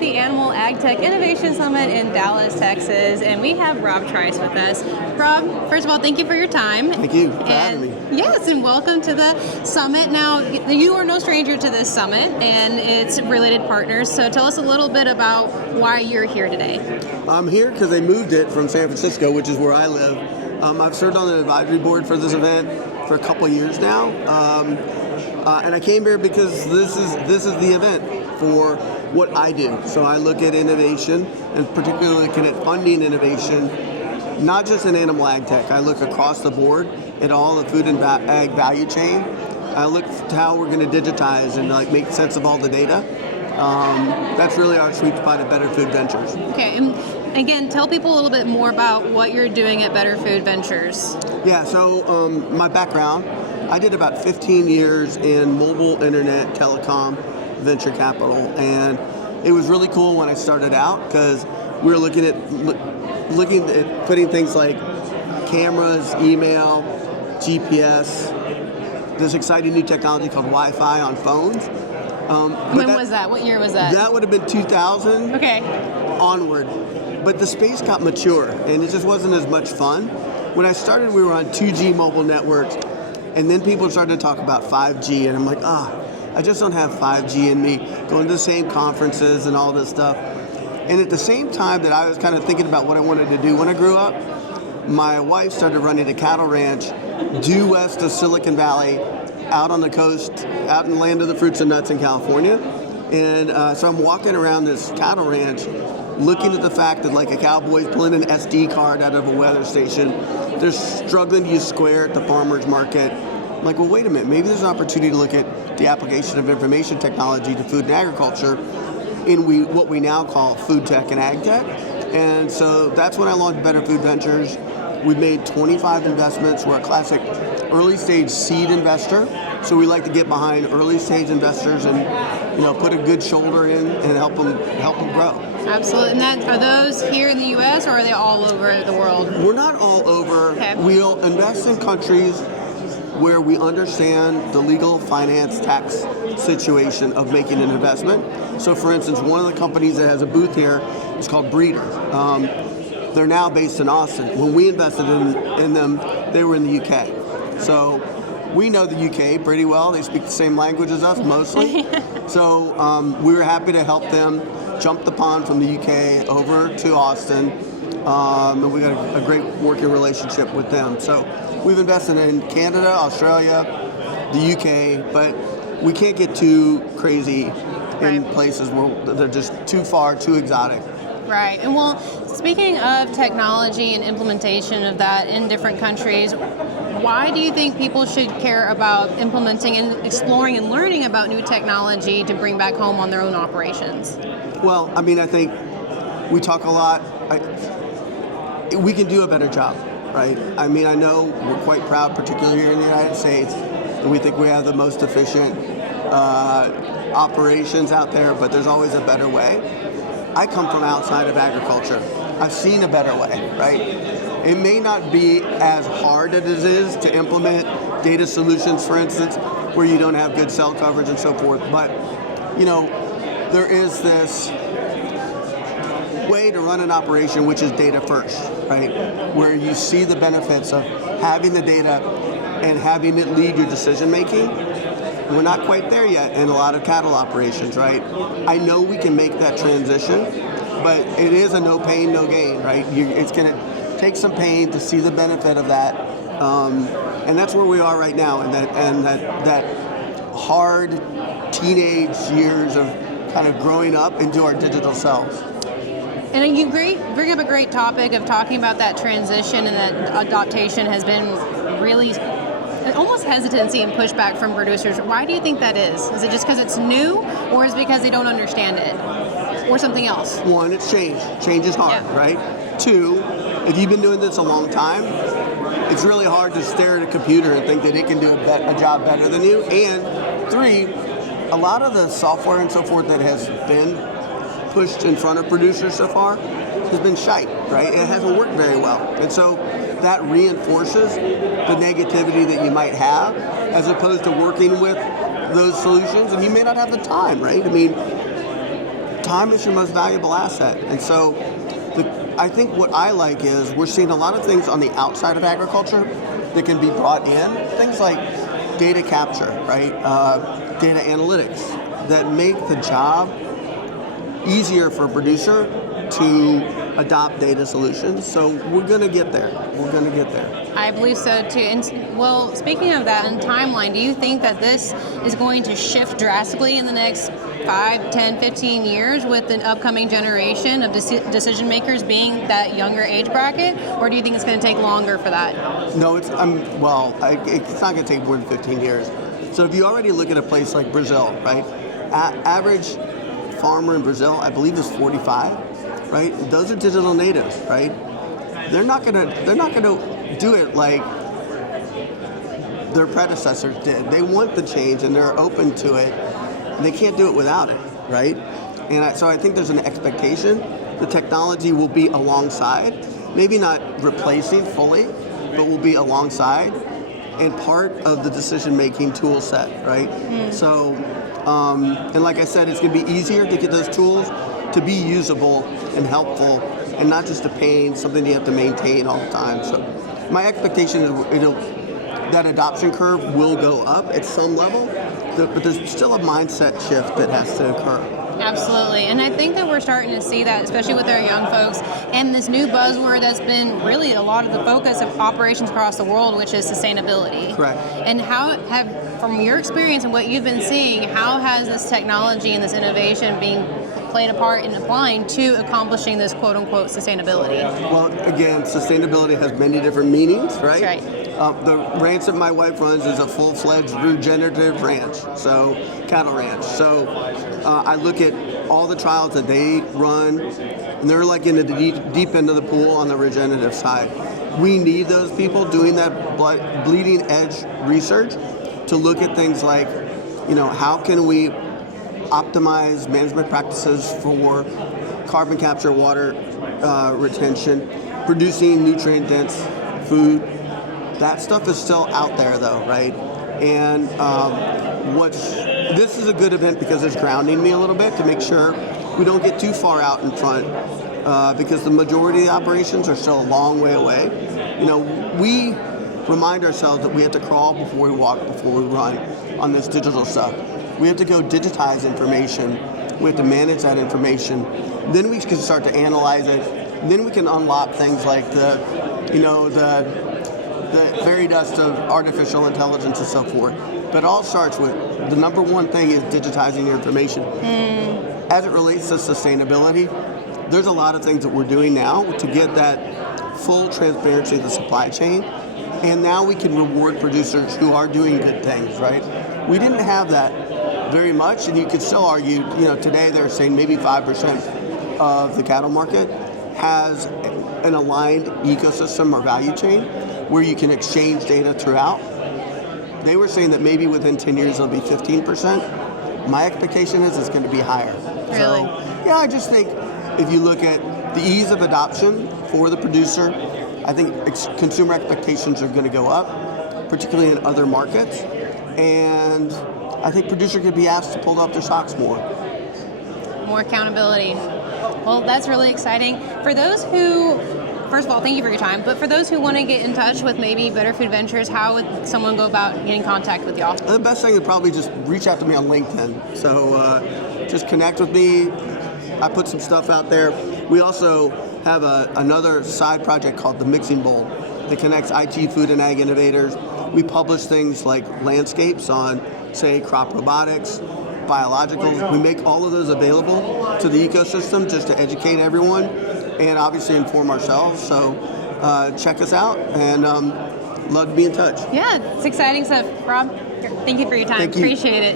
at the Animal AgTech Innovation Summit in Dallas, Texas, and we have Rob Trice with us. Rob, first of all, thank you for your time. Thank you for having me. Yes, and welcome to the summit. Now, you are no stranger to this summit and its related partners, so tell us a little bit about why you're here today. I'm here because they moved it from San Francisco, which is where I live. I've served on the advisory board for this event for a couple of years now, and I came here because this is the event for what I do. So I look at innovation, and particularly looking at funding innovation, not just in animal ag tech. I look across the board at all the food and ag value chain. I look to how we're going to digitize and make sense of all the data. That's really our sweet spot at Better Food Ventures. Okay, and again, tell people a little bit more about what you're doing at Better Food Ventures. Yeah, so my background, I did about 15 years in mobile internet telecom venture capital, and it was really cool when I started out because we were looking at putting things like cameras, email, GPS, this exciting new technology called Wi-Fi on phones. When was that? What year was that? That would have been 2000 onward. But the space got mature, and it just wasn't as much fun. When I started, we were on 2G mobile networks, and then people started to talk about 5G, and I'm like, I just don't have 5G in me, going to the same conferences and all this stuff. And at the same time that I was kind of thinking about what I wanted to do when I grew up, my wife started running a cattle ranch due west of Silicon Valley, out on the coast, out in the land of the fruits and nuts in California. And so I'm walking around this cattle ranch looking at the fact that a cowboy's pulling an SD card out of a weather station. They're struggling to use Square at the farmer's market. I'm like, well, wait a minute, maybe there's an opportunity to look at the application of information technology to food and agriculture in what we now call food tech and ag tech. And so that's when I launched Better Food Ventures. We've made 25 investments. We're a classic early stage seed investor. So we like to get behind early stage investors and put a good shoulder in and help them grow. Absolutely. And are those here in the U.S. or are they all over the world? We're not all over. Okay. We'll invest in countries where we understand the legal, finance, tax situation of making an investment. So for instance, one of the companies that has a booth here is called Breeder. They're now based in Austin. When we invested in them, they were in the UK. So we know the UK pretty well. They speak the same language as us mostly. So we were happy to help them jump the pond from the UK over to Austin. And we got a great working relationship with them. So we've invested in Canada, Australia, the UK, but we can't get too crazy in places where they're just too far, too exotic. Right. And well, speaking of technology and implementation of that in different countries, why do you think people should care about implementing and exploring and learning about new technology to bring back home on their own operations? Well, I think we talk a lot. We can do a better job, right? I know we're quite proud, particularly here in the United States, and we think we have the most efficient operations out there, but there's always a better way. I come from outside of agriculture. I've seen a better way, right? It may not be as hard as it is to implement data solutions, for instance, where you don't have good cell coverage and so forth, but there is this way to run an operation which is data first, right? Where you see the benefits of having the data and having it lead your decision making. We're not quite there yet in a lot of cattle operations, right? I know we can make that transition, but it is a no pain, no gain, right? It's going to take some pain to see the benefit of that, and that's where we are right now, and that hard teenage years of kind of growing up into our digital selves. And you bring up a great topic of talking about that transition, and that adaptation has been really almost hesitancy and pushback from producers. Why do you think that is? Is it just because it's new, or is it because they don't understand it, or something else? One, it's change. Change is hard, right? Two, if you've been doing this a long time, it's really hard to stare at a computer and think that it can do a job better than you. And three, a lot of the software and so forth that has been pushed in front of producers so far has been shite, right? It hasn't worked very well. And so that reinforces the negativity that you might have as opposed to working with those solutions. And you may not have the time, right? time is your most valuable asset. And so I think what I like is we're seeing a lot of things on the outside of agriculture that can be brought in. Things like data capture, right? Data analytics that make the job easier for a producer to adopt data solutions. So we're going to get there. We're going to get there. I believe so too. And well, speaking of that and timeline, do you think that this is going to shift drastically in the next 5, 10, 15 years with the upcoming generation of decision makers being that younger age bracket? Or do you think it's going to take longer for that? No, it's not going to take more than 15 years. So if you already look at a place like Brazil, right? Average farmer in Brazil, I believe, is 45, right? Those are digital natives, right? They're not gonna do it like their predecessors did. They want the change and they're open to it. And they can't do it without it, right? And so I think there's an expectation the technology will be alongside, maybe not replacing fully, but will be alongside and part of the decision-making tool set, right? So, and like I said, it's going to be easier to get those tools to be usable and helpful and not just a pain, something you have to maintain all the time. So my expectation is that adoption curve will go up at some level, but there's still a mindset shift that has to occur. Absolutely, and I think that we're starting to see that, especially with our young folks, and this new buzzword that's been really a lot of the focus of operations across the world, which is sustainability. Correct. And from your experience and what you've been seeing, how has this technology and this innovation being played a part in applying to accomplishing this quote-unquote sustainability? Well, again, sustainability has many different meanings, right? That's right. The ranch that my wife runs is a full-fledged regenerative ranch, so cattle ranch. So I look at all the trials that they run, and they're like in the deep end of the pool on the regenerative side. We need those people doing that bleeding edge research to look at things like, how can we optimize management practices for carbon capture, water retention, producing nutrient-dense food. That stuff is still out there, though, right? And this is a good event because it's grounding me a little bit to make sure we don't get too far out in front because the majority of the operations are still a long way away. We remind ourselves that we have to crawl before we walk, before we run on this digital stuff. We have to go digitize information. We have to manage that information. Then we can start to analyze it. Then we can unlock things like the fairy dust of artificial intelligence and so forth. But it all starts with the number one thing is digitizing your information. As it relates to sustainability, there's a lot of things that we're doing now to get that full transparency of the supply chain. And now we can reward producers who are doing good things, right? We didn't have that very much, and you could still argue, today they're saying maybe 5% of the cattle market has an aligned ecosystem or value chain where you can exchange data throughout. They were saying that maybe within 10 years it'll be 15%. My expectation is it's going to be higher. Really? So, yeah, I just think if you look at the ease of adoption for the producer, I think consumer expectations are going to go up, particularly in other markets. And I think producers could be asked to pull up their socks more. More accountability. Well, that's really exciting. For those who, first of all, thank you for your time, but for those who want to get in touch with maybe Better Food Ventures, how would someone go about getting in contact with y'all? The best thing is probably just reach out to me on LinkedIn. So just connect with me. I put some stuff out there. We also have another side project called the Mixing Bowl that connects IT, food, and ag innovators. We publish things like landscapes on, say, crop robotics, biologicals. We make all of those available to the ecosystem just to educate everyone and obviously inform ourselves. So check us out and love to be in touch. Yeah, it's exciting stuff. Rob, thank you for your time. Thank you. Appreciate it.